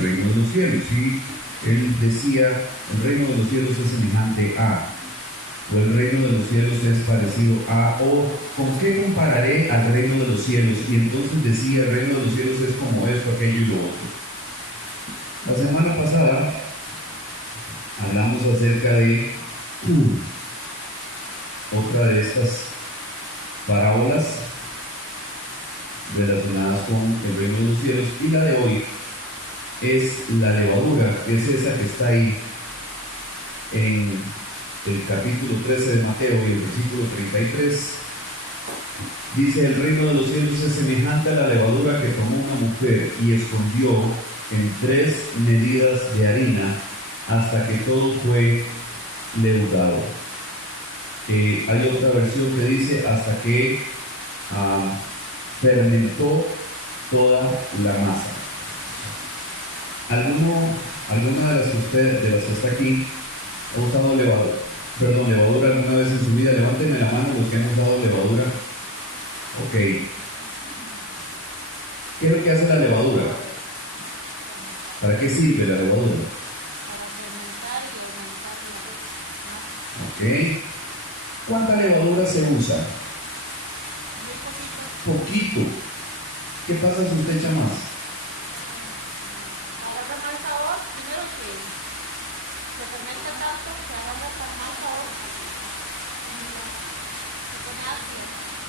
el reino de los cielos. Y él decía, el reino de los cielos es semejante a, o el reino de los cielos es parecido a, o ¿con qué compararé al reino de los cielos? Y entonces decía, el reino de los cielos es como esto, aquello y lo otro. La semana pasada hablamos acerca de otra de estas parábolas relacionadas con el reino de los cielos, y la de hoy es la levadura, que es esa que está ahí en el capítulo 13 de Mateo y el versículo 33. Dice, el reino de los cielos es semejante a la levadura que tomó una mujer y escondió en 3 medidas de harina hasta que todo fue leudado. Hay otra versión que dice hasta que fermentó toda la masa. ¿Alguna de las que está aquí ha usado levadura alguna vez en su vida? Levánteme la mano los que han usado levadura. Ok. ¿Qué es lo que hace la levadura? ¿Para qué sirve la levadura? Ok. ¿Cuánta levadura se usa? Poquito. ¿Qué pasa si usted echa más? Agarra más sabor, primero que se fermenta tanto que agarra más sabor.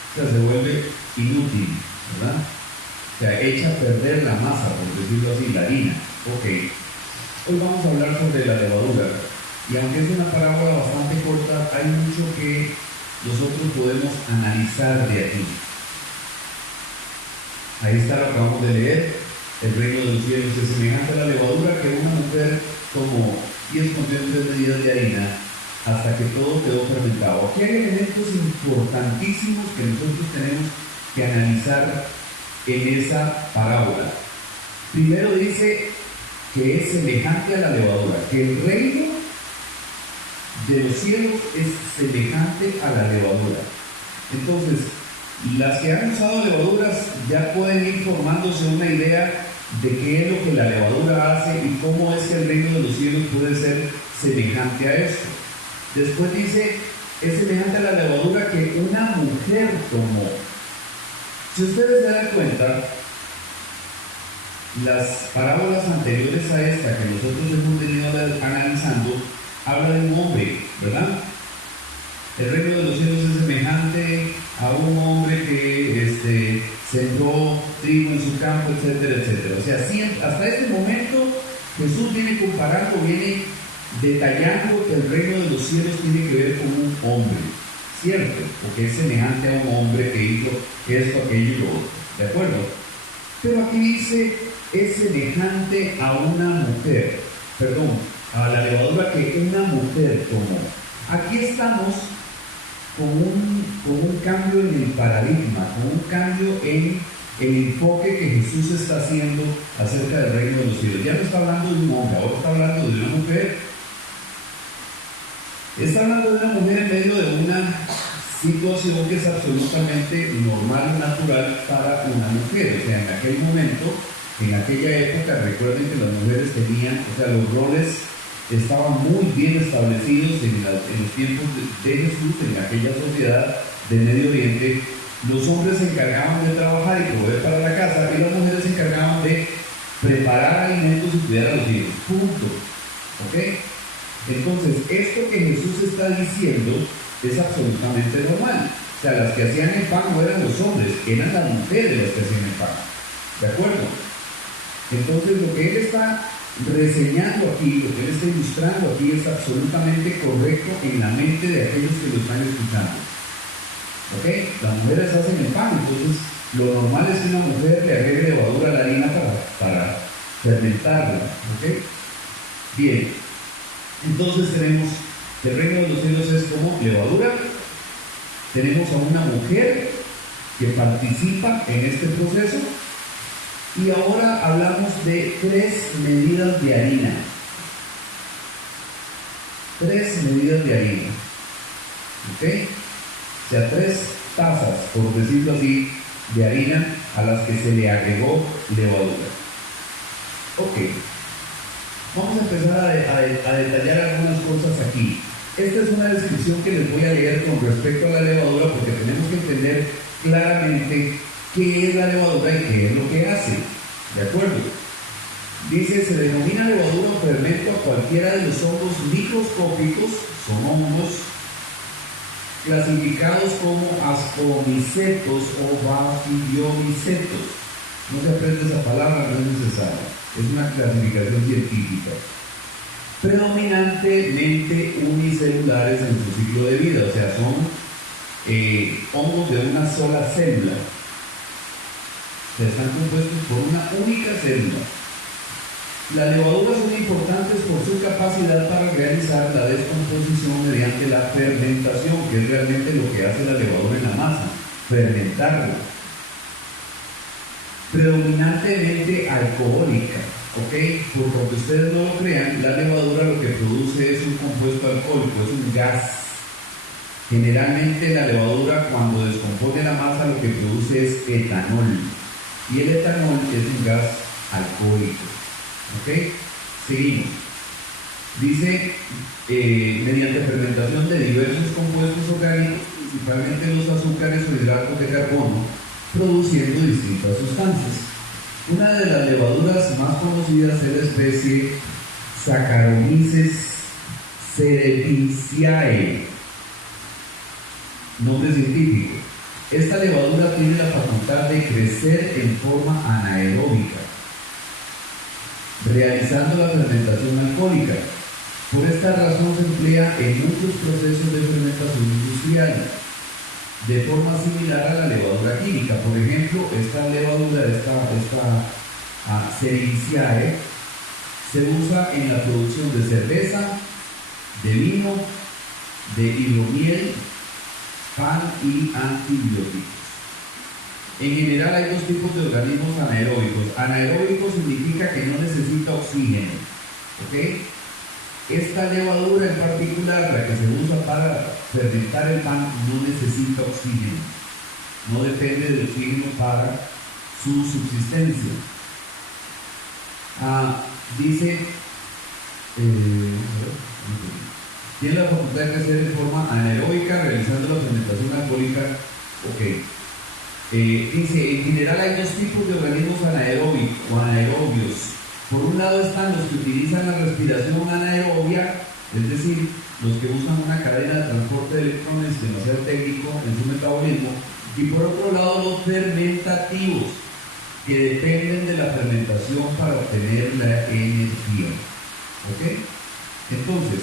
O sea, se vuelve inútil, ¿verdad? O sea, echa a perder la masa, por decirlo así, la harina. Ok. Hoy vamos a hablar sobre la levadura. Y aunque es una parábola bastante corta, hay mucho que nosotros podemos analizar de aquí. Ahí está lo que acabamos de leer. El reino de los cielos es semejante a la levadura que una mujer tomó y escondió en 3 medidas de harina hasta que todo quedó fermentado. Aquí hay elementos importantísimos que nosotros tenemos que analizar en esa parábola. Primero dice que es semejante a la levadura, que el reino de los cielos es semejante a la levadura. Entonces, las que han usado levaduras ya pueden ir formándose una idea de qué es lo que la levadura hace y cómo es que el reino de los cielos puede ser semejante a esto. Después dice, es semejante a la levadura que una mujer tomó. Si ustedes se dan cuenta, las parábolas anteriores a esta que nosotros hemos venido analizando, habla de un hombre, ¿verdad? El reino de los cielos es semejante a un hombre que sembró trigo en su campo, etcétera, etcétera. O sea, hasta este momento Jesús viene comparando, viene detallando que el reino de los cielos tiene que ver con un hombre, ¿cierto? Porque es semejante a un hombre que hizo esto, aquello y lo otro, ¿de acuerdo? Pero aquí dice, es semejante a una mujer, a la levadura que una mujer tomó. Aquí estamos con un cambio en el paradigma, con un cambio en el enfoque que Jesús está haciendo acerca del reino de los cielos. Ya no está hablando de un hombre, ahora está hablando de una mujer. Está hablando de una mujer en medio de una situación que es absolutamente normal y natural para una mujer. O sea, en aquel momento, en aquella época, recuerden que las mujeres tenían, los roles estaban muy bien establecidos en los tiempos de Jesús, en aquella sociedad del Medio Oriente. Los hombres se encargaban de trabajar y proveer para la casa, y las mujeres se encargaban de preparar alimentos y cuidar a los hijos. Punto. ¿Ok? Entonces, esto que Jesús está diciendo es absolutamente normal. O sea, las que hacían el pan no eran los hombres, eran las mujeres las que hacían el pan. ¿De acuerdo? Entonces, lo que él está reseñando aquí, lo que él está ilustrando aquí es absolutamente correcto en la mente de aquellos que lo están escuchando. ¿Ok? Las mujeres hacen el pan, entonces lo normal es que una mujer le agregue levadura a la harina para fermentarla. ¿Ok? Bien, entonces tenemos el reino de los cielos es como levadura. Tenemos a una mujer que participa en este proceso. Y ahora hablamos de 3 medidas de harina. 3 medidas de harina. ¿Ok? O sea, 3 tazas, por decirlo así, de harina a las que se le agregó levadura. Ok. Vamos a empezar a detallar algunas cosas aquí. Esta es una descripción que les voy a leer con respecto a la levadura porque tenemos que entender claramente qué es la levadura y qué es lo que hace. ¿De acuerdo? Dice, se denomina levadura o fermento a cualquiera de los hongos microscópicos, son hongos clasificados como ascomicetos o bacillomicetos. No se aprende esa palabra, no es necesaria. Es una clasificación científica. Predominantemente unicelulares en su ciclo de vida, o sea, son hongos de una sola célula. O sea, están compuestos por una única célula. Las levaduras son importantes por su capacidad para realizar la descomposición mediante la fermentación, que es realmente lo que hace la levadura en la masa, fermentarlo. Predominantemente alcohólica, ¿ok? Porque aunque ustedes no lo crean, la levadura lo que produce es un compuesto alcohólico, es un gas. Generalmente la levadura cuando descompone la masa lo que produce es etanol, y el etanol es un gas alcohólico, ¿ok? Seguimos. Dice, mediante fermentación de diversos compuestos orgánicos, principalmente los azúcares o hidratos de carbono, produciendo distintas sustancias. Una de las levaduras más conocidas es la especie Saccharomyces cerevisiae, nombre científico. Esta levadura tiene la facultad de crecer en forma anaeróbica, realizando la fermentación alcohólica. Por esta razón se emplea en muchos procesos de fermentación industrial, de forma similar a la levadura química. Por ejemplo, esta levadura, esta Cerevisiae, se usa en la producción de cerveza, de vino, de hidromiel, pan y antibióticos. En general hay dos tipos de organismos anaeróbicos. Anaeróbico significa que no necesita oxígeno, ¿ok? Esta levadura en particular, la que se usa para fermentar el pan, no necesita oxígeno, no depende del oxígeno para su subsistencia. Dice, tiene la facultad de crecer de forma anaeróbica, realizando la fermentación alcohólica. Ok. Dice, en general hay dos tipos de organismos anaeróbicos o anaerobios. Por un lado están los que utilizan la respiración anaerobia, es decir, los que usan una cadena de transporte de electrones demasiado técnico en su metabolismo, y por otro lado los fermentativos, que dependen de la fermentación para obtener la energía. ¿Ok? Entonces,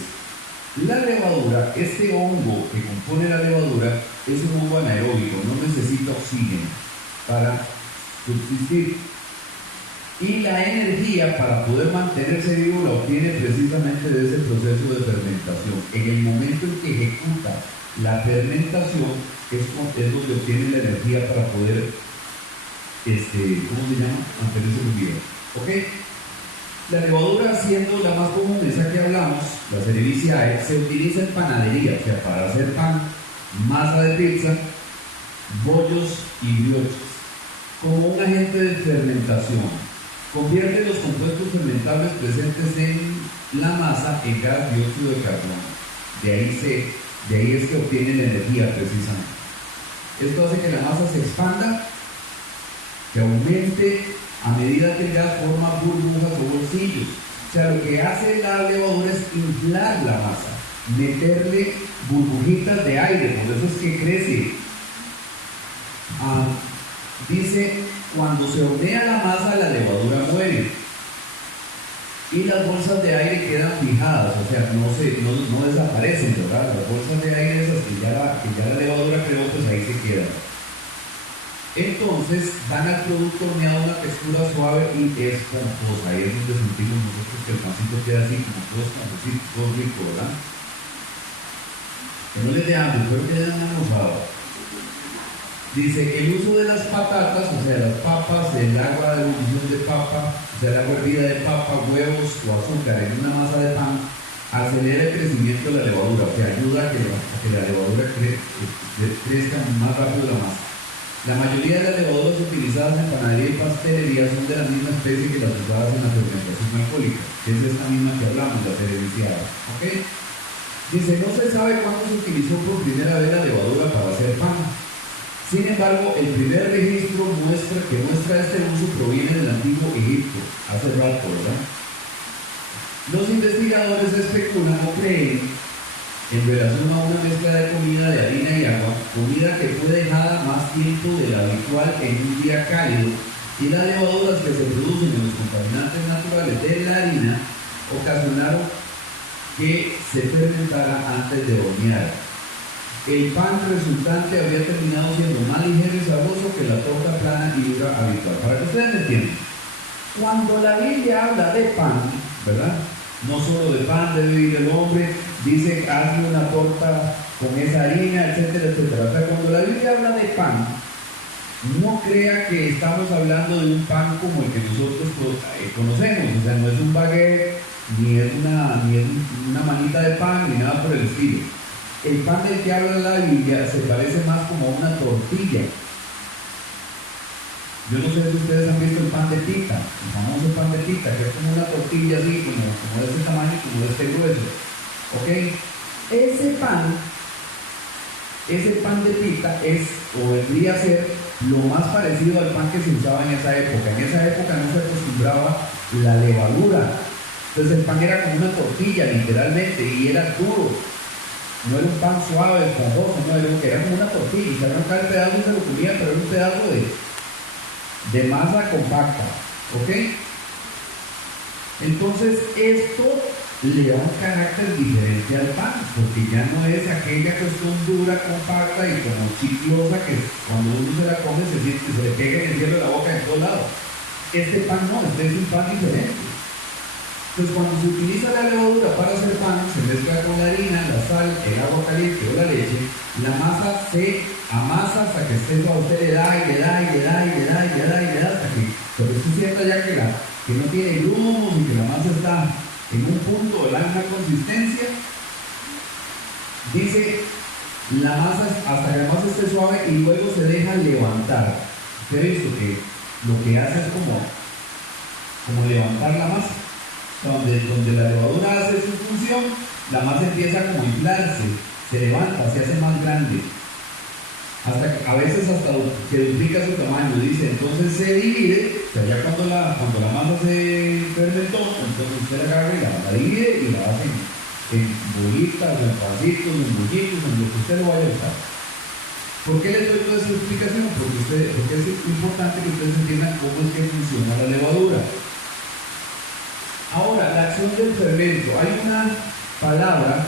la levadura, este hongo que compone la levadura, es un hongo anaeróbico, no necesita oxígeno para subsistir. Y la energía para poder mantenerse vivo la obtiene precisamente de ese proceso de fermentación. En el momento en que ejecuta la fermentación es donde obtiene la energía para poder, ¿cómo se llama? Mantenerse vivo. ¿Ok? La levadura, siendo la más común, esa que hablamos, la Cerevisiae, se utiliza en panadería, o sea, para hacer pan, masa de pizza, bollos y brioches, como un agente de fermentación. Convierte los compuestos fermentables presentes en la masa en gas dióxido de carbono. De ahí es que obtiene la energía precisamente. Esto hace que la masa se expanda, que aumente a medida que el gas forma burbujas o bolsillos. O sea, lo que hace la levadura es inflar la masa, meterle burbujitas de aire, por eso es que crece. Dice, cuando se hornea la masa, la levadura muere y las bolsas de aire quedan fijadas, o sea, no desaparecen, ¿verdad? Las bolsas de aire esas que ya la levadura creó, pues ahí se quedan. Entonces dan al producto horneado una textura suave y esponjosa. Ahí es donde sentimos nosotros que el pancito queda así como todo esponjosito, todo rico, ¿verdad? Que no les dé hambre, espero que les den almorzado. Dice, el uso de las patatas, o sea, las papas, el agua de ebullición de papa, o sea, el agua hervida de papa, huevos o azúcar en una masa de pan, acelera el crecimiento de la levadura, o sea, ayuda a que la levadura crezca más rápido la masa. La mayoría de las levaduras utilizadas en panadería y pastelería son de la misma especie que las usadas en la fermentación alcohólica, ¿ok? que es esta misma que hablamos, la cerebriciada. ¿Ok? Dice, no se sabe cuándo se utilizó por primera vez la levadura para hacer pan. Sin embargo, el primer registro que muestra este uso proviene del antiguo Egipto, hace rato, ¿verdad? Los investigadores especulan o creen en relación a una mezcla de comida de harina y agua, comida que fue dejada más tiempo de lo habitual en un día cálido, y las levaduras que se producen en los contaminantes naturales de la harina ocasionaron que se fermentara antes de hornear. El pan resultante habría terminado siendo más ligero y sabroso que la torta plana y dura habitual. Para que ustedes me entiendan, cuando la Biblia habla de pan, ¿verdad? No solo de pan debe vivir el hombre, dice hazme una torta con esa harina, etcétera, etcétera. O sea, cuando la Biblia habla de pan, no crea que estamos hablando de un pan como el que nosotros conocemos. O sea, no es un baguette, ni es una manita de pan, ni nada por el estilo. El pan del que habla la Biblia se parece más como a una tortilla. Yo no sé si ustedes han visto el pan de pita, el famoso pan de pita, que es como una tortilla así, como de este tamaño, como de este grueso. ¿Ok? Ese pan de pita vendría a ser lo más parecido al pan que se usaba en esa época. En esa época no se acostumbraba la levadura. Entonces el pan era como una tortilla, literalmente, y era duro. No era un pan suave, esponjoso, no, era como una tortilla. Y sacaron cada pedazo y se lo comía, pero era un pedazo de masa compacta. ¿Ok? Entonces esto le da un carácter diferente al pan, porque ya no es aquella cuestión dura, compacta y como chiclosa que cuando uno se la come se le pega en el cielo de la boca en todos lados. Este pan no, este es un pan diferente. Entonces cuando se utiliza la levadura para hacer pan, se mezcla con la harina, la sal, el agua caliente o la leche, la masa se amasa hasta que esté suave. Usted le da hasta que se sienta ya que no tiene grumos y que la masa está en un punto de la misma consistencia. Dice la masa hasta que la masa esté suave y luego se deja levantar. Usted ha visto que lo que hace es como levantar la masa. Donde la levadura hace su función, la masa empieza como a inflarse, se levanta, se hace más grande, a veces hasta que duplica su tamaño. Dice, entonces se divide, o sea, ya cuando la masa se fermentó, entonces usted la agarra y la divide y la hace en bolitas, en pasitos, en bollitos, en lo que usted lo vaya a usar. ¿Por qué les doy toda esa explicación? Porque es importante que ustedes entiendan cómo es que funciona la levadura. Ahora, la acción del fermento. Hay una palabra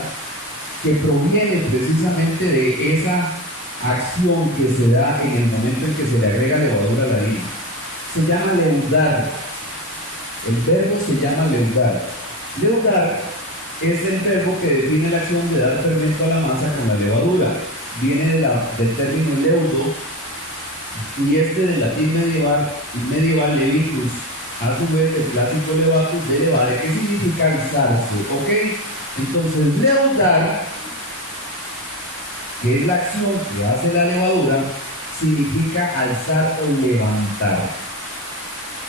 que proviene precisamente de esa acción que se da en el momento en que se le agrega levadura a la harina. Se llama leudar. El verbo se llama leudar. Leudar es el verbo que define la acción de dar fermento a la masa con la levadura. Viene del término leudo, y del latín medieval levicus. A su vez, el clásico levatus de levare, que significa alzarse. ¿Ok? Entonces, leudar, que es la acción que hace la levadura, significa alzar o levantar.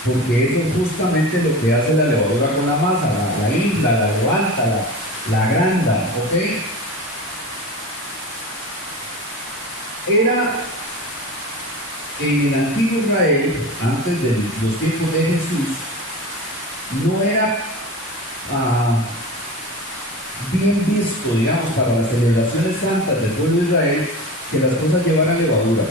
Porque eso es justamente lo que hace la levadura con la masa: la infla, la levanta, la agranda. ¿Ok? Era en el antiguo Israel, antes de los tiempos de Jesús, no era bien visto, digamos, para las celebraciones santas del pueblo de Israel, que las cosas llevaran levadura.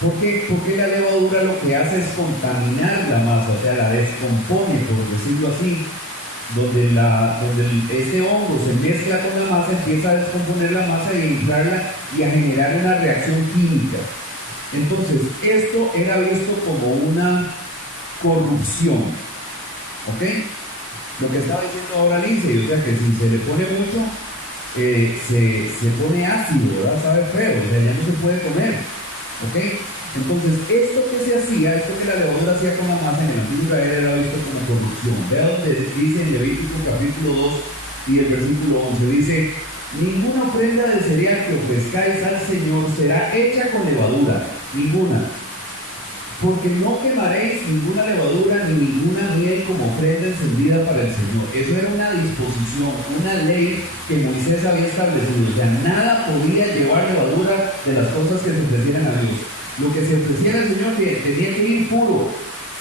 ¿Por qué? Porque la levadura lo que hace es contaminar la masa, o sea, la descompone, por decirlo así. Donde ese hongo se mezcla con la masa, empieza a descomponer la masa y a inflarla y a generar una reacción química. Entonces, esto era visto como una corrupción. ¿Ok? Lo que estaba diciendo ahora Lindsay, o sea, que si se le pone mucho, se pone ácido, ¿verdad? Sabe feo, o sea, ya no se puede comer. ¿Ok? Entonces, esto que se hacía, esto que la levadura hacía con la masa en el antiguo Israel, era visto como corrupción. Vea donde dice en Levítico capítulo 2 y el versículo 11, dice: ninguna ofrenda de cereal que ofrezcáis al Señor será hecha con levadura, ninguna. porque no quemaréis ninguna levadura ni ninguna miel como ofrenda encendida para el Señor. Eso era una disposición, una ley que Moisés había establecido. O sea, nada podía llevar levadura de las cosas que se ofrecieran a Dios. Lo que se ofreciera al Señor tenía que ir puro,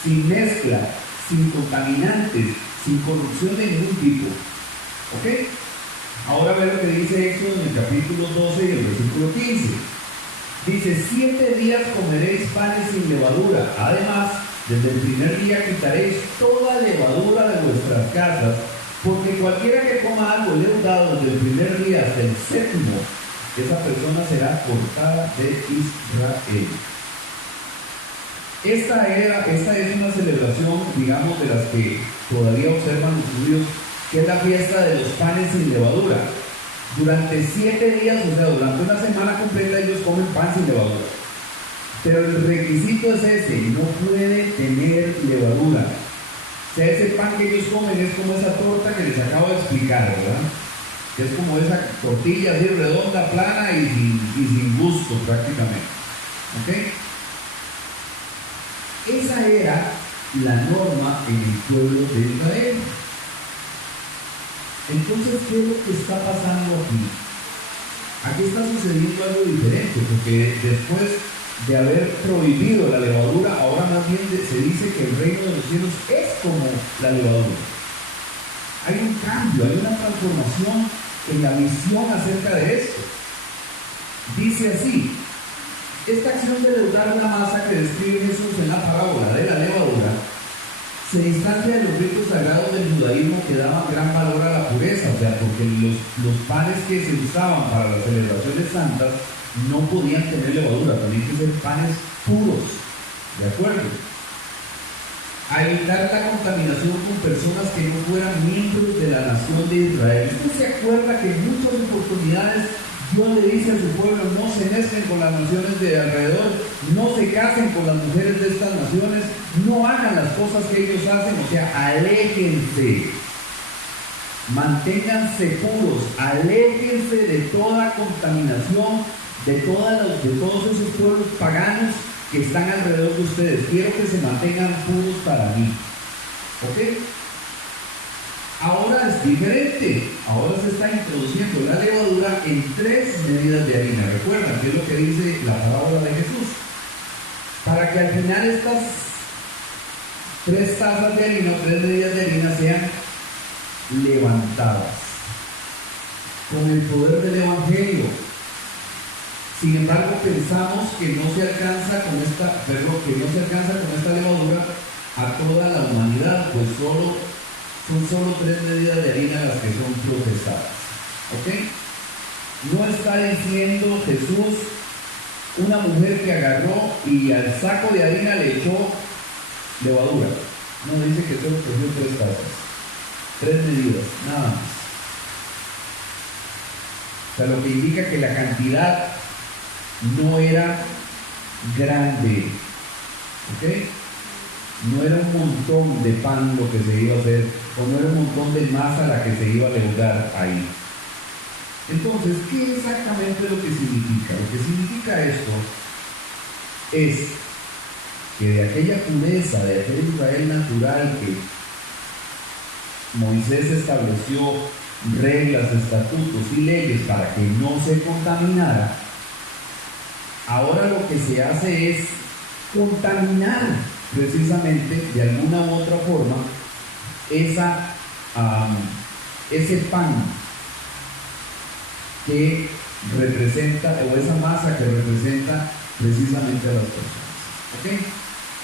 sin mezcla, sin contaminantes, sin corrupción de ningún tipo. ¿Ok? Ahora ve lo que dice Éxodo en el capítulo 12 y el versículo 15. Dice, 7 días comeréis panes sin levadura. Además, desde el primer día quitaréis toda levadura de vuestras casas, porque cualquiera que coma algo leudado desde el primer día hasta el 7º, esa persona será cortada de Israel. Esta es una celebración, digamos, de las que todavía observan los judíos, que es la fiesta de los panes sin levadura. Durante 7 días, o sea, durante una semana completa, ellos comen pan sin levadura. Pero el requisito es ese, no puede tener levadura. O sea, ese pan que ellos comen es como esa torta que les acabo de explicar, ¿verdad? Es como esa tortilla así redonda, plana y sin gusto prácticamente. ¿Ok? Esa era la norma en el pueblo de Israel. Entonces, ¿qué es lo que está pasando aquí? Aquí está sucediendo algo diferente, porque después de haber prohibido la levadura, ahora más bien se dice que el reino de los cielos es como la levadura. Hay un cambio, hay una transformación en la visión acerca de esto. Dice así: esta acción de leudar una masa que describe Jesús en la parábola de la levadura se distancia de los ritos sagrados del judaísmo que daban gran valor a la pureza, o sea, porque los panes que se usaban para las celebraciones santas no podían tener levadura, tenían que ser panes puros, ¿de acuerdo? A evitar la contaminación con personas que no fueran miembros de la nación de Israel. ¿Usted se acuerda que en muchas oportunidades Dios le dice a su pueblo: no se mezclen con las naciones de alrededor, no se casen con las mujeres de estas naciones, no hagan las cosas que ellos hacen, o sea, aléjense, manténganse puros, aléjense de toda contaminación, de todos esos pueblos paganos que están alrededor de ustedes. Quiero que se mantengan puros para mí. ¿Ok? Ahora es diferente. Ahora se está introduciendo la levadura en 3 medidas de harina. Recuerdan que es lo que dice la parábola de Jesús. Para que al final estas 3 tazas de harina o 3 medidas de harina sean levantadas con el poder del Evangelio. Sin embargo, pensamos que no se alcanza con esta levadura a toda la humanidad, pues son solo 3 medidas de harina las que son procesadas. ¿Ok? No está diciendo Jesús una mujer que agarró y al saco de harina le echó levadura. No, dice que solo cogió 3 tazas. 3 medidas, nada más. O sea, lo que indica que la cantidad no era grande. ¿Ok? No era un montón de pan lo que se iba a hacer, o no era un montón de masa la que se iba a leudar ahí. Entonces, ¿qué exactamente es lo que significa? Lo que significa esto es que de aquella pureza, de aquel Israel natural que Moisés estableció reglas, estatutos y leyes para que no se contaminara, ahora lo que se hace es contaminar precisamente de alguna u otra forma ese pan que representa, o esa masa que representa precisamente a las personas. ¿Ok?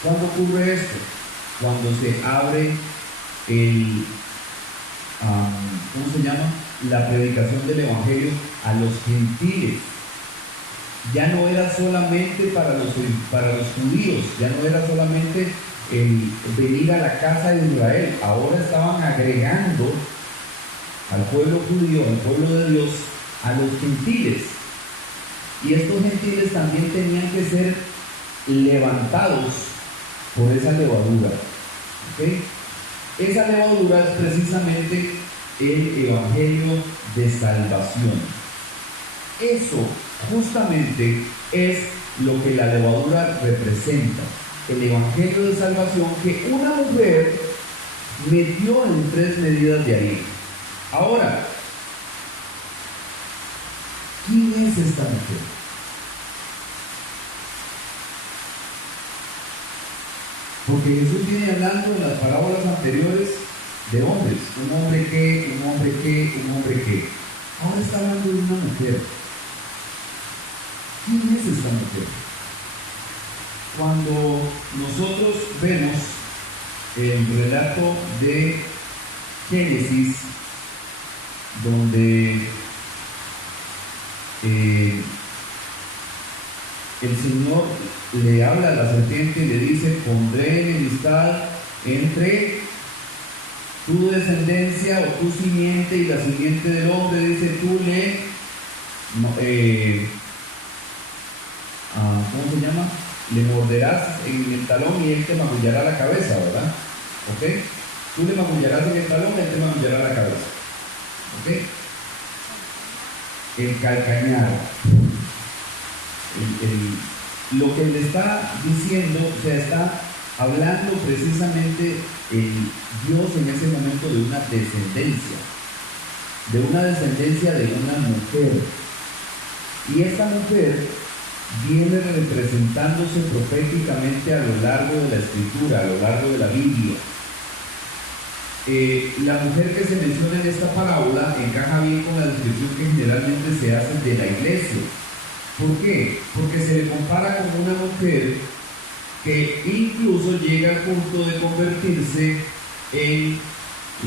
¿Cuándo ocurre esto? Cuando se abre ¿cómo se llama? La predicación del Evangelio a los gentiles. Ya no era solamente para los judíos, ya no era solamente el venir a la casa de Israel, ahora estaban agregando al pueblo judío, al pueblo de Dios, a los gentiles. Y estos gentiles también tenían que ser levantados por esa levadura. ¿Okay? Esa levadura es precisamente el Evangelio de salvación. Eso justamente es lo que la levadura representa. el evangelio de salvación que una mujer metió en 3 medidas de harina. Ahora, ¿quién es esta mujer? Porque Jesús viene hablando en las parábolas anteriores de hombres, un hombre que, un hombre que, un hombre que. Ahora está hablando de una mujer. ¿Quién es esta mujer? Cuando nosotros vemos el relato de Génesis, donde el Señor le habla a la serpiente y le dice: pondré enemistad entre tu descendencia o tu simiente y la simiente del hombre. Dice: tú ¿cómo se llama? Le morderás en el talón y él te magullará la cabeza, ¿verdad? ¿Ok? Tú le magullarás en el talón y él te magullará la cabeza. ¿Ok? El calcañar. Lo que le está diciendo, o sea, está hablando precisamente el Dios en ese momento de una descendencia de una mujer. Y esta mujer viene representándose proféticamente a lo largo de la escritura, a lo largo de la Biblia. La mujer que se menciona en esta parábola encaja bien con la descripción que generalmente se hace de la iglesia. ¿Por qué? Porque se le compara con una mujer que incluso llega al punto de convertirse en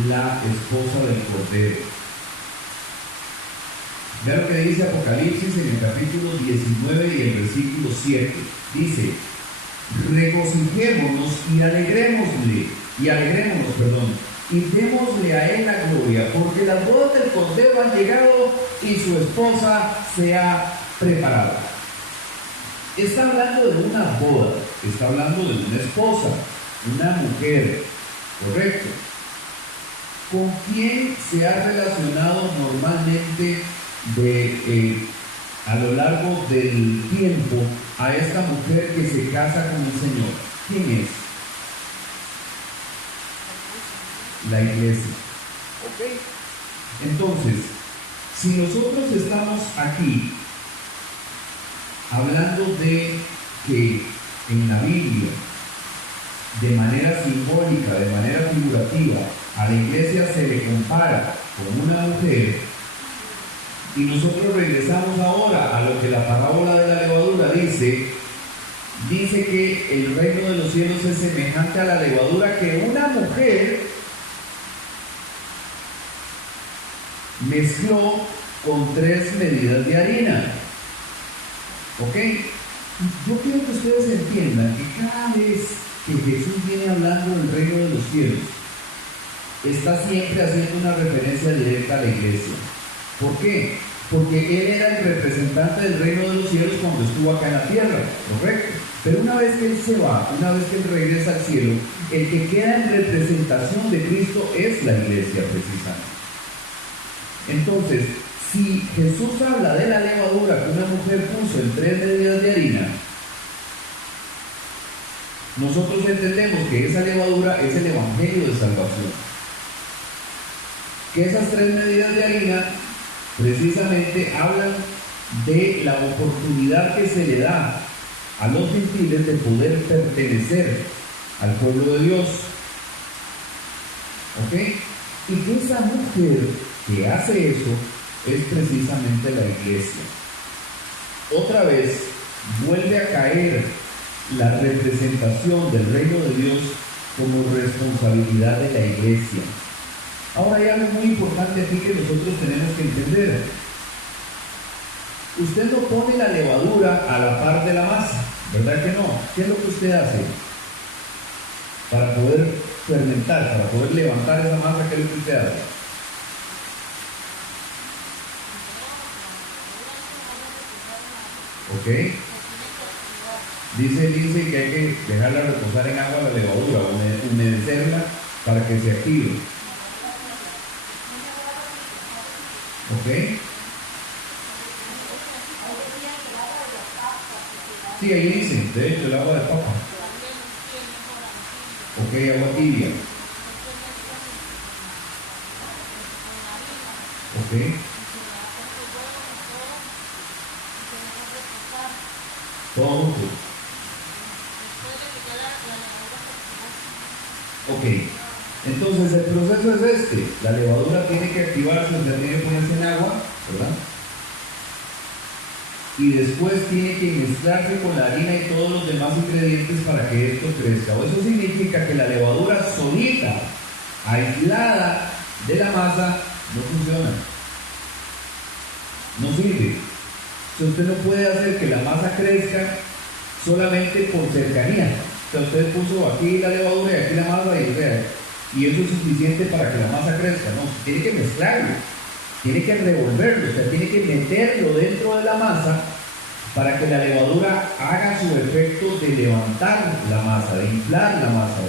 la esposa del Cordero. Vea lo que dice Apocalipsis en el capítulo 19 y el versículo 7. Dice: regocijémonos y alegrémonos, y démosle a él la gloria, porque las bodas del Cordero han llegado y su esposa se ha preparado. Está hablando de una boda, está hablando de una esposa, una mujer, ¿correcto? ¿Con quién se ha relacionado normalmente a lo largo del tiempo a esta mujer que se casa con el Señor? ¿Quién es? La iglesia. ¿Ok? Entonces, si nosotros estamos aquí hablando de que en la Biblia, de manera simbólica, de manera figurativa, a la iglesia se le compara con una mujer, y nosotros regresamos ahora a lo que la parábola de la levadura dice que el reino de los cielos es semejante a la levadura que una mujer mezcló con 3 medidas de harina. ¿Ok? Yo quiero que ustedes entiendan que cada vez que Jesús viene hablando del reino de los cielos, está siempre haciendo una referencia directa a la iglesia. ¿Por qué? Porque Él era el representante del reino de los cielos cuando estuvo acá en la tierra, ¿correcto? Pero una vez que Él se va, una vez que Él regresa al cielo, el que queda en representación de Cristo es la iglesia precisamente. Entonces, si Jesús habla de la levadura que una mujer puso en 3 medidas de harina, nosotros entendemos que esa levadura es el evangelio de salvación. Que esas 3 medidas de harina precisamente hablan de la oportunidad que se le da a los gentiles de poder pertenecer al pueblo de Dios. ¿Ok? Y que esa mujer que hace eso es precisamente la iglesia. Otra vez vuelve a caer la representación del reino de Dios como responsabilidad de la iglesia. Ahora hay algo muy importante aquí que nosotros tenemos que entender. Usted no pone la levadura a la par de la masa, ¿verdad que no? ¿Qué es lo que usted hace para poder fermentar, para poder levantar esa masa? ¿Qué es lo que usted hace? ¿Ok? Dice que hay que dejarla reposar en agua la levadura, humedecerla para que se active. ¿Ok? Sí, ahí dice, de hecho, el agua de papa. Ok, agua tibia. Ok. Todo junto. Ok. Entonces el proceso es este. La levadura tiene que activarse, o sea, tiene que ponerse en agua, ¿verdad? Y después tiene que mezclarse con la harina y todos los demás ingredientes para que esto crezca. O eso significa que la levadura solita, aislada de la masa, no funciona. No sirve. O sea, usted no puede hacer que la masa crezca solamente por cercanía. O sea, usted puso aquí la levadura y aquí la masa y eso es suficiente para que la masa crezca. No, tiene que mezclarlo. Tiene que revolverlo, o sea, tiene que meterlo dentro de la masa para que la levadura haga su efecto de levantar la masa, de inflar la masa,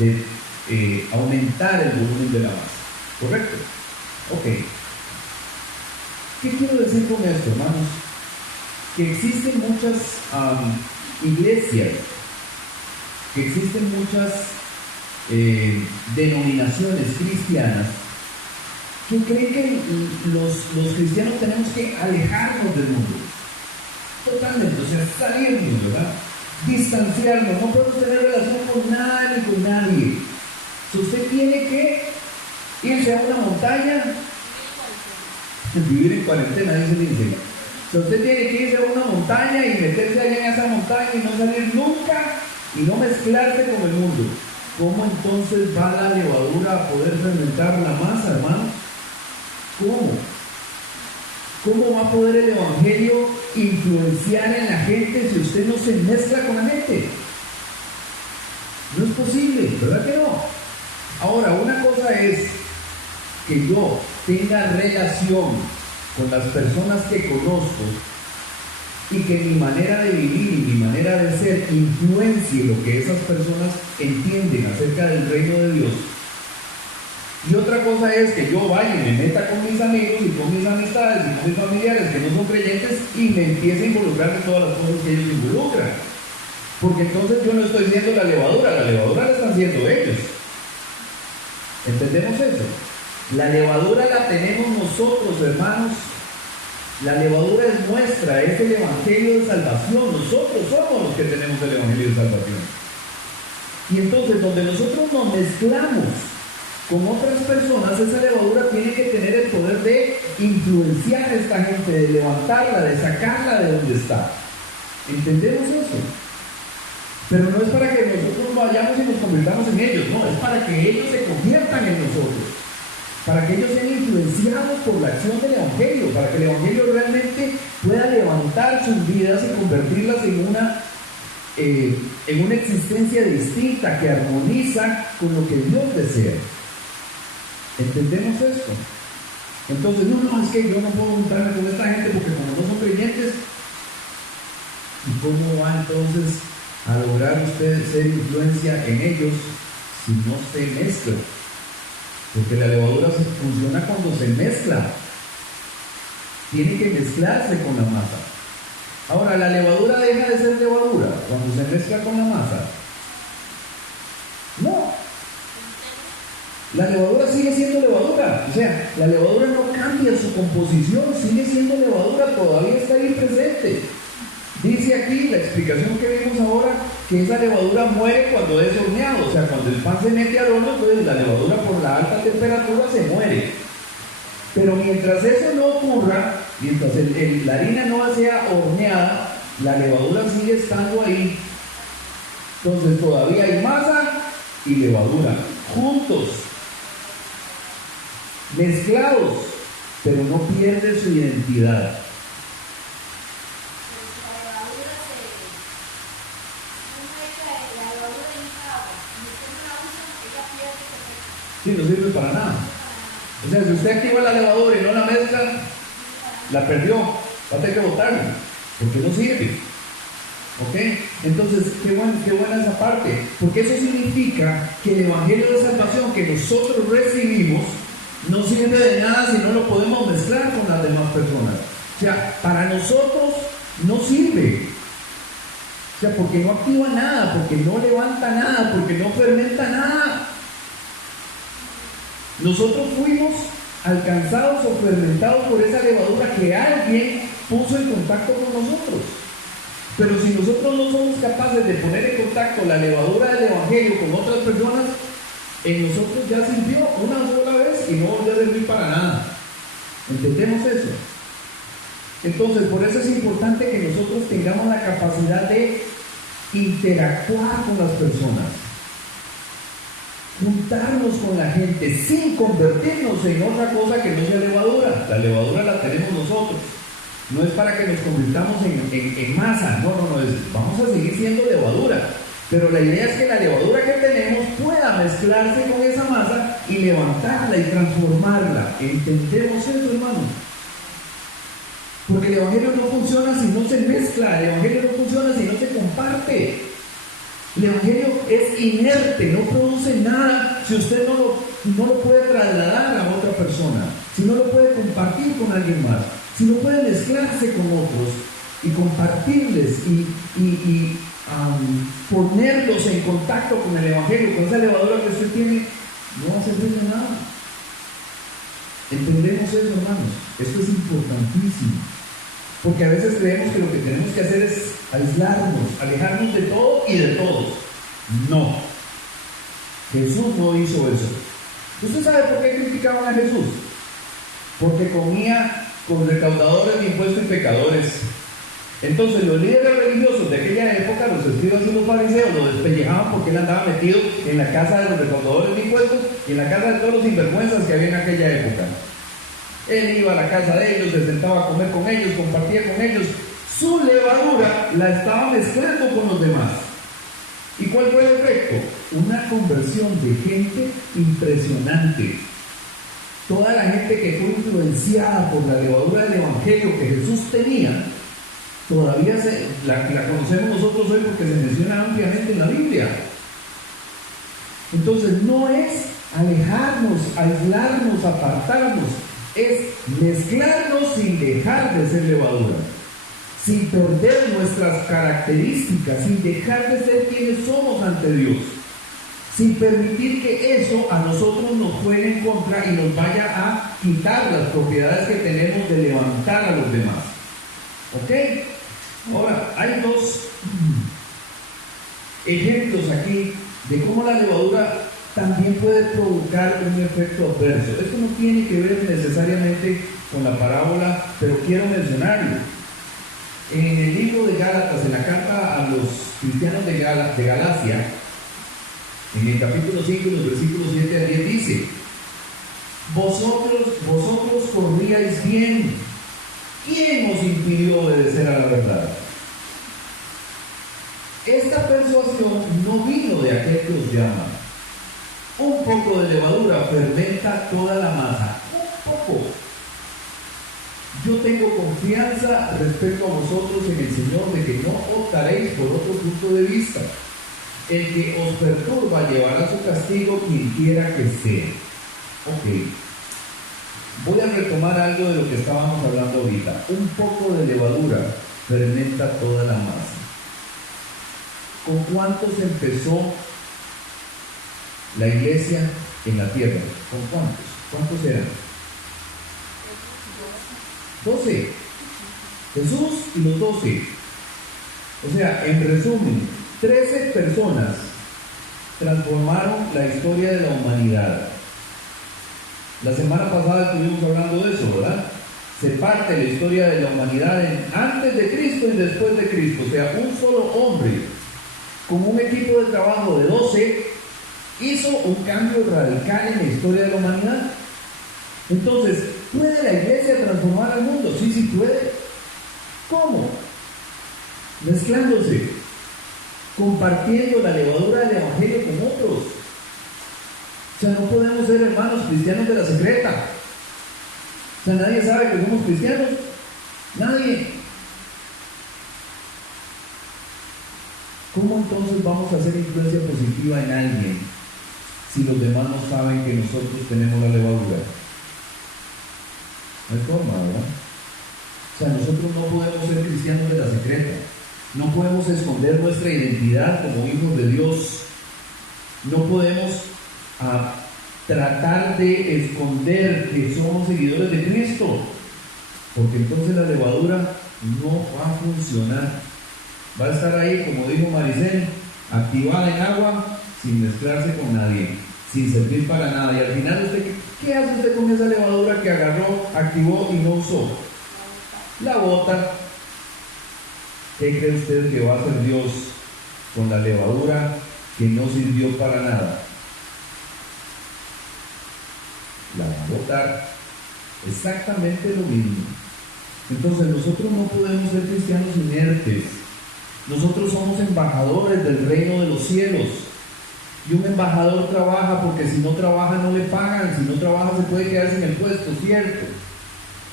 de aumentar el volumen de la masa. ¿Correcto? Ok. ¿Qué quiero decir con esto, hermanos? Que existen muchas iglesias, que existen muchas denominaciones cristianas que creen que los cristianos tenemos que alejarnos del mundo. Totalmente, o sea, salirnos, ¿verdad? Distanciarnos, no podemos tener relación con nada ni con nadie. Si usted tiene que irse a una montaña, vivir en cuarentena, dice el Lindsay. Si usted tiene que irse a una montaña y meterse allá en esa montaña y no salir nunca y no mezclarse con el mundo, ¿cómo entonces va la levadura a poder fermentar la masa, hermano? ¿Cómo? ¿Cómo va a poder el Evangelio influenciar en la gente si usted no se mezcla con la gente? No es posible, ¿verdad que no? Ahora, una cosa es que yo tenga relación con las personas que conozco y que mi manera de vivir y mi manera de ser influencie lo que esas personas entienden acerca del reino de Dios. Y otra cosa es que yo vaya y me meta con mis amigos y con mis amistades y con mis familiares que no son creyentes y me empiece a involucrar en todas las cosas que ellos involucran. Porque entonces yo no estoy siendo la levadura la están siendo ellos. ¿Entendemos eso? La levadura la tenemos nosotros, hermanos. La levadura es nuestra, es el Evangelio de salvación. Nosotros somos los que tenemos el Evangelio de salvación. Y entonces, donde nosotros nos mezclamos con otras personas, esa levadura tiene que tener el poder de influenciar a esta gente, de levantarla, de sacarla de donde está. ¿Entendemos eso? Pero no es para que nosotros vayamos y nos convirtamos en ellos, no, es para que ellos se conviertan en nosotros, para que ellos sean influenciados por la acción del Evangelio, para que el Evangelio realmente pueda levantar sus vidas y convertirlas en una existencia distinta que armoniza con lo que Dios desea. ¿Entendemos esto? Entonces, no, es que yo no puedo juntarme con esta gente porque como no son creyentes. ¿Y cómo va entonces a lograr usted ser influencia en ellos si no se mezcla? Porque la levadura funciona cuando se mezcla. Tiene que mezclarse con la masa. Ahora, ¿la levadura deja de ser levadura cuando se mezcla con la masa? No. La levadura sigue siendo levadura. O sea, la levadura no cambia su composición, sigue siendo levadura, todavía está ahí presente. Dice aquí la explicación que vimos ahora que esa levadura muere cuando es horneado, o sea, cuando el pan se mete al horno, entonces la levadura por la alta temperatura se muere. Pero mientras eso no ocurra, mientras la harina no sea horneada, la levadura sigue estando ahí. Entonces todavía hay masa y levadura, juntos, mezclados, pero no pierde su identidad. Sí, no sirve para nada. O sea, si usted activa la levadura y no la mezcla, la perdió, va a tener que botarla, porque no sirve. ¿Ok? Entonces, qué buena esa parte, porque eso significa que el Evangelio de salvación que nosotros recibimos no sirve de nada si no lo podemos mezclar con las demás personas. O sea, para nosotros no sirve. O sea, porque no activa nada, porque no levanta nada, porque no fermenta nada. Nosotros fuimos alcanzados o fermentados por esa levadura que alguien puso en contacto con nosotros. Pero si nosotros no somos capaces de poner en contacto la levadura del Evangelio con otras personas, en nosotros ya sirvió una sola vez y no volvió a servir para nada. ¿Entendemos eso? Entonces, por eso es importante que nosotros tengamos la capacidad de interactuar con las personas, juntarnos con la gente sin convertirnos en otra cosa que no sea levadura. La levadura la tenemos nosotros. No es para que nos convirtamos en masa, no, vamos a seguir siendo levadura. Pero la idea es que la levadura que tenemos pueda mezclarse con esa masa y levantarla y transformarla. ¿Entendemos eso, hermanos? Porque el Evangelio no funciona si no se mezcla, el Evangelio no funciona si no se comparte. El Evangelio es inerte, no produce nada si usted no lo puede trasladar a otra persona, si no lo puede compartir con alguien más, si no puede mezclarse con otros y compartirles y ponerlos en contacto con el Evangelio, con esa levadura que usted tiene, no va a servir de nada. ¿Entendemos eso, hermanos? Esto es importantísimo. Porque a veces creemos que lo que tenemos que hacer es aislarnos, alejarnos de todo y de todos. No. Jesús no hizo eso. ¿Usted sabe por qué criticaban a Jesús? Porque comía con recaudadores de impuestos y pecadores. Entonces los líderes religiosos de aquella época, los escribas y los fariseos, lo despellejaban porque él andaba metido en la casa de los recaudadores de impuestos y en la casa de todos los sinvergüenzas que había en aquella época. Él iba a la casa de ellos, se sentaba a comer con ellos, compartía con ellos. Su levadura la estaba mezclando con los demás. ¿Y cuál fue el efecto? Una conversión de gente impresionante. Toda la gente que fue influenciada por la levadura del Evangelio que Jesús tenía, todavía la conocemos nosotros hoy porque se menciona ampliamente en la Biblia. Entonces no es alejarnos, aislarnos, apartarnos, es mezclarnos sin dejar de ser levadura, sin perder nuestras características, sin dejar de ser quienes somos ante Dios, sin permitir que eso a nosotros nos juegue en contra y nos vaya a quitar las propiedades que tenemos de levantar a los demás. ¿Ok? Ahora, hay dos ejemplos aquí de cómo la levadura también puede provocar un efecto adverso. Esto no tiene que ver necesariamente con la parábola, pero quiero mencionarlo. En el libro de Gálatas, en la carta a los cristianos de Galacia, en el capítulo 5, los versículos 7 al 10 dice: vosotros corríais bien. ¿Quién os impidió obedecer a la verdad? Esta persuasión no vino de aquel que os llama. Un poco de levadura fermenta toda la masa. Un poco. Yo tengo confianza respecto a vosotros en el Señor de que no optaréis por otro punto de vista. El que os perturba llevará su castigo quien quiera que sea. Ok. Voy a retomar algo de lo que estábamos hablando ahorita. Un poco de levadura fermenta toda la masa. ¿Con cuántos empezó la iglesia en la tierra? ¿Con cuántos? ¿Cuántos eran? 12. Jesús y los 12. O sea, en resumen, 13 personas transformaron la historia de la humanidad. La semana pasada estuvimos hablando de eso, ¿verdad? Se parte la historia de la humanidad en antes de Cristo y después de Cristo. O sea, un solo hombre con un equipo de trabajo de 12 hizo un cambio radical en la historia de la humanidad. Entonces, ¿puede la iglesia transformar al mundo? Sí, sí puede. ¿Cómo? Mezclándose, compartiendo la levadura del Evangelio con otros. O sea, no podemos ser hermanos cristianos de la secreta. O sea, nadie sabe que somos cristianos. Nadie. ¿Cómo entonces vamos a hacer influencia positiva en alguien si los demás no saben que nosotros tenemos la levadura? No hay forma, ¿verdad? O sea, nosotros no podemos ser cristianos de la secreta. No podemos esconder nuestra identidad como hijos de Dios. No podemos tratar de esconder que somos seguidores de Cristo, porque entonces la levadura no va a funcionar. Va a estar ahí, como dijo Maricel, activada en agua, sin mezclarse con nadie, sin servir para nada. Y al final, ¿usted qué hace usted con esa levadura que agarró, activó y no usó? La bota. ¿Qué cree usted que va a hacer Dios con la levadura que no sirvió para nada? La va a botar. Exactamente lo mismo. Entonces nosotros no podemos ser cristianos inertes. Nosotros somos embajadores del reino de los cielos. Y un embajador trabaja porque si no trabaja no le pagan. Si no trabaja se puede quedar sin el puesto, ¿cierto?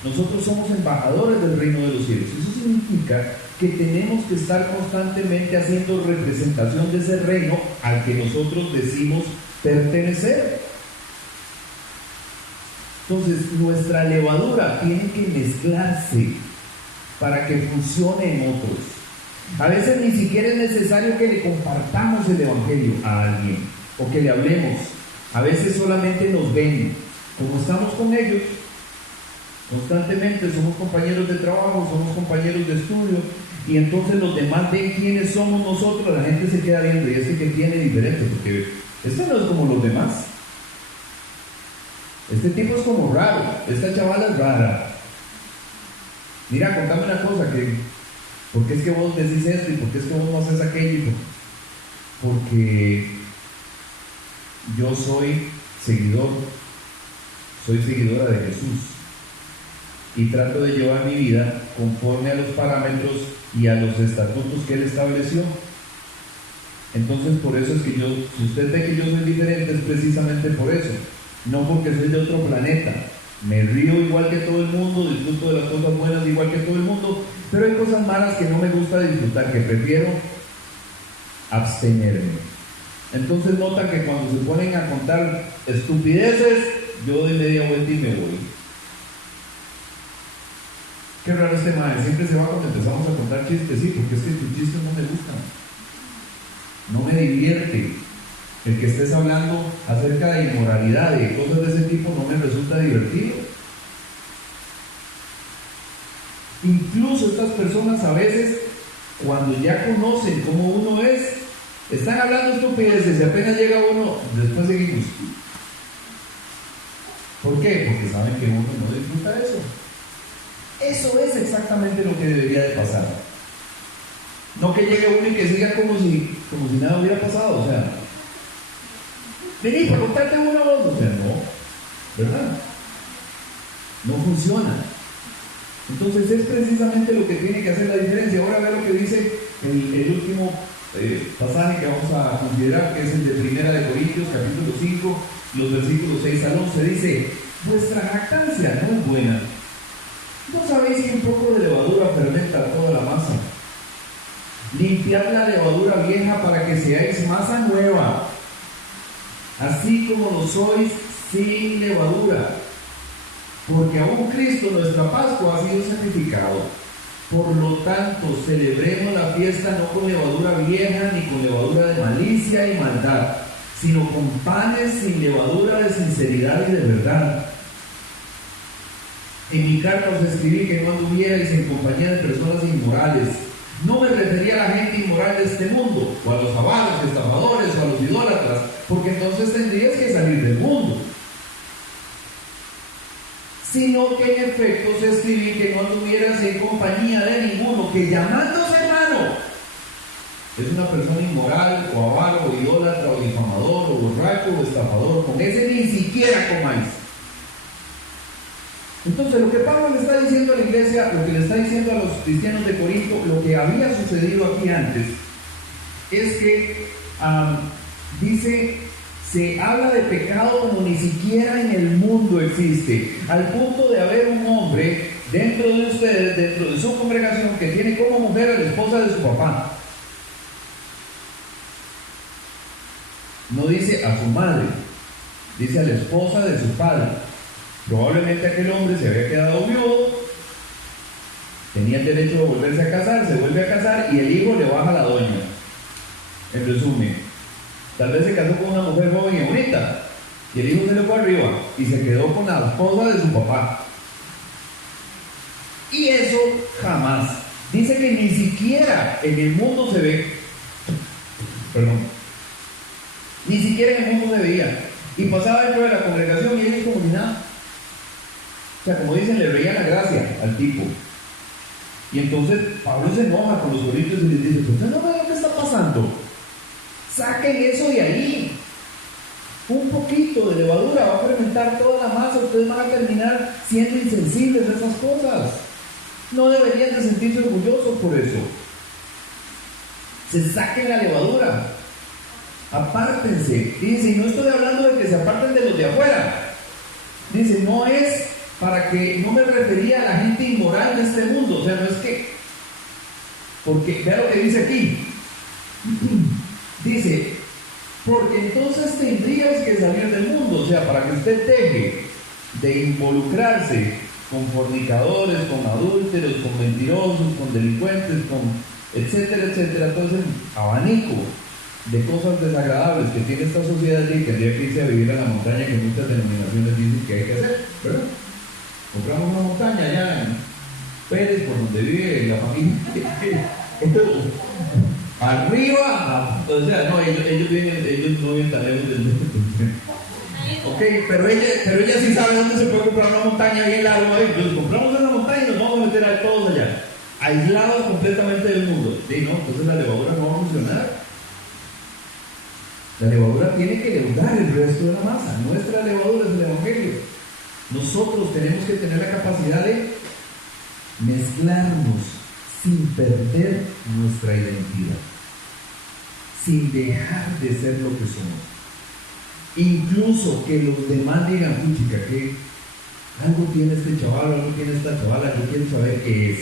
Nosotros somos embajadores del reino de los cielos. Eso significa que tenemos que estar constantemente haciendo representación de ese reino al que nosotros decimos pertenecer. Entonces, nuestra levadura tiene que mezclarse para que funcione en otros. A veces ni siquiera es necesario que le compartamos el evangelio a alguien o que le hablemos. A veces solamente nos ven. Como estamos con ellos constantemente, somos compañeros de trabajo, somos compañeros de estudio, y entonces los demás ven quiénes somos nosotros. La gente se queda viendo, y este que tiene diferente, porque este no es como los demás. Este tipo es como raro, esta chavala es rara. Mira, contame una cosa, ¿por qué es que vos decís esto y por qué es que vos no haces aquello? Porque yo soy seguidora de Jesús y trato de llevar mi vida conforme a los parámetros y a los estatutos que Él estableció. Entonces por eso es que si usted ve que yo soy diferente, es precisamente por eso. No porque soy de otro planeta. Me río igual que todo el mundo, disfruto de las cosas buenas igual que todo el mundo, pero hay cosas malas que no me gusta disfrutar, que prefiero abstenerme. Entonces notan que cuando se ponen a contar estupideces, yo doy media vuelta y me voy. Qué raro este mae, siempre se va cuando empezamos a contar chistes, sí, porque es que tus chistes no me gustan, no me divierte. El que estés hablando acerca de inmoralidad y de cosas de ese tipo no me resulta divertido. Incluso estas personas a veces, cuando ya conocen cómo uno es, están hablando estupideces y apenas llega uno, después seguimos. ¿Por qué? Porque saben que uno no disfruta eso. Eso es exactamente lo que debería de pasar. No que llegue uno y que siga como si nada hubiera pasado, o sea, vení, para contarte una voz, o sea, no, ¿verdad? No funciona. Entonces es precisamente lo que tiene que hacer la diferencia. Ahora ve lo que dice el último pasaje que vamos a considerar, que es el de 1 Corintios, capítulo 5, los versículos 6 al 11. Dice: vuestra jactancia no es buena. ¿No sabéis que un poco de levadura fermenta toda la masa? Limpiad la levadura vieja para que seáis masa nueva, así como lo sois sin levadura. Porque aún Cristo, nuestra Pascua, ha sido sacrificado. Por lo tanto, celebremos la fiesta no con levadura vieja ni con levadura de malicia y maldad, sino con panes sin levadura de sinceridad y de verdad. En mi carta os escribí que no anduvierais en compañía de personas inmorales. No me refería a la gente inmoral de este mundo, o a los avaros, estafadores, o a los idólatras, porque entonces tendrías que salir del mundo. Sino que en efecto os escribí que no anduvieras en compañía de ninguno, que llamándose hermano es una persona inmoral, o avaro, o idólatra, o difamador, o borracho, o estafador. Con ese ni siquiera comáis. Entonces lo que Pablo le está diciendo a la iglesia, lo que le está diciendo a los cristianos de Corinto, lo que había sucedido aquí antes, es que dice, se habla de pecado como ni siquiera en el mundo existe, al punto de haber un hombre dentro de ustedes, dentro de su congregación, que tiene como mujer a la esposa de su papá. No dice a su madre, dice a la esposa de su padre. Probablemente aquel hombre se había quedado viudo Tenía el derecho de volverse a casar, se vuelve a casar y el hijo le baja a la doña. En resumen, tal vez se casó con una mujer joven y bonita y el hijo se le fue arriba y se quedó con la esposa de su papá. Y eso jamás. Dice que ni siquiera en el mundo se ve. Perdón. Ni siquiera en el mundo se veía. Y pasaba dentro de la congregación y ellos como ni nada. O sea, como dicen, le reían la gracia al tipo. Y entonces Pablo se enoja con los corintios y les dice: ¿ustedes no ven lo que está pasando? Saquen eso de ahí. Un poquito de levadura va a fermentar toda la masa. Ustedes van a terminar siendo insensibles a esas cosas. No deberían de sentirse orgullosos por eso. Se saquen la levadura. Apártense. Dice, y no estoy hablando de que se aparten de los de afuera. Dice, no es para que, no me refería a la gente inmoral de este mundo. O sea, no es que, porque, vea lo que dice aquí. Dice, porque entonces tendrías que salir del mundo. O sea, para que usted deje de involucrarse con fornicadores, con adúlteros, con mentirosos, con delincuentes, con etcétera, etcétera. Entonces, abanico de cosas desagradables que tiene esta sociedad y tendría que irse a vivir a la montaña, que muchas denominaciones dicen que hay que hacer, ¿verdad? Compramos una montaña allá en Pérez, por donde vive la familia. Arriba, o sea, no, ellos no viven tan lejos del ok, pero ella sí sabe dónde se puede comprar una montaña bien larga. Entonces compramos una montaña y nos vamos a meter a todos allá, aislados completamente del mundo. Sí, no, entonces la levadura no va a funcionar. La levadura tiene que leudar el resto de la masa. Nuestra levadura es el Evangelio. Nosotros tenemos que tener la capacidad de mezclarnos sin perder nuestra identidad, sin dejar de ser lo que somos. Incluso que los demás digan, chica, que algo tiene este chaval, algo tiene esta chavala, yo quiero saber qué es.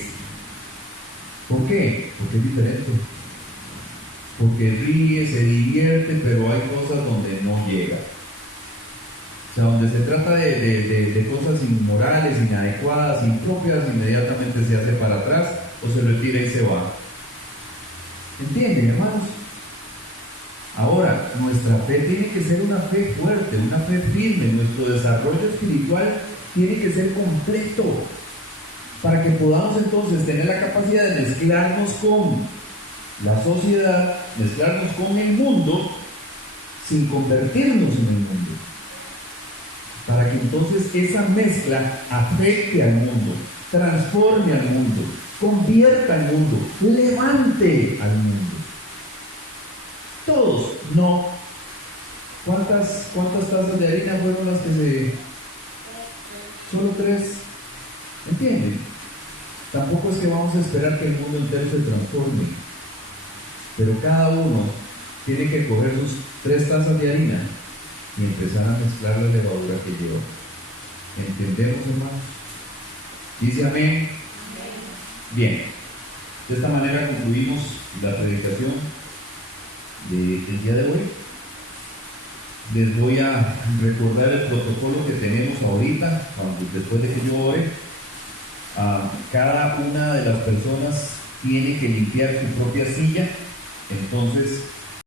¿Por qué? Porque es diferente. Porque ríe, se divierte, pero hay cosas donde no llega. O sea, donde se trata de cosas inmorales, inadecuadas, impropias, inmediatamente se hace para atrás o se retira y se va. ¿Entienden, hermanos? Ahora, nuestra fe tiene que ser una fe fuerte, una fe firme. Nuestro desarrollo espiritual tiene que ser completo para que podamos entonces tener la capacidad de mezclarnos con la sociedad, mezclarnos con el mundo sin convertirnos en el mundo, para que entonces esa mezcla afecte al mundo, transforme al mundo, convierta al mundo, levante al mundo. Todos, no. ¿Cuántas tazas de harina fueron las que se...? Solo 3. ¿Entienden? Tampoco es que vamos a esperar que el mundo entero se transforme, pero cada uno tiene que coger sus 3 tazas de harina y empezar a mezclar la levadura que lleva. ¿Entendemos, hermanos? ¿Dice amén? Bien, de esta manera concluimos la predicación del día de hoy. Les voy a recordar el protocolo que tenemos ahorita, después de que yo ore. Cada una de las personas tiene que limpiar su propia silla. Entonces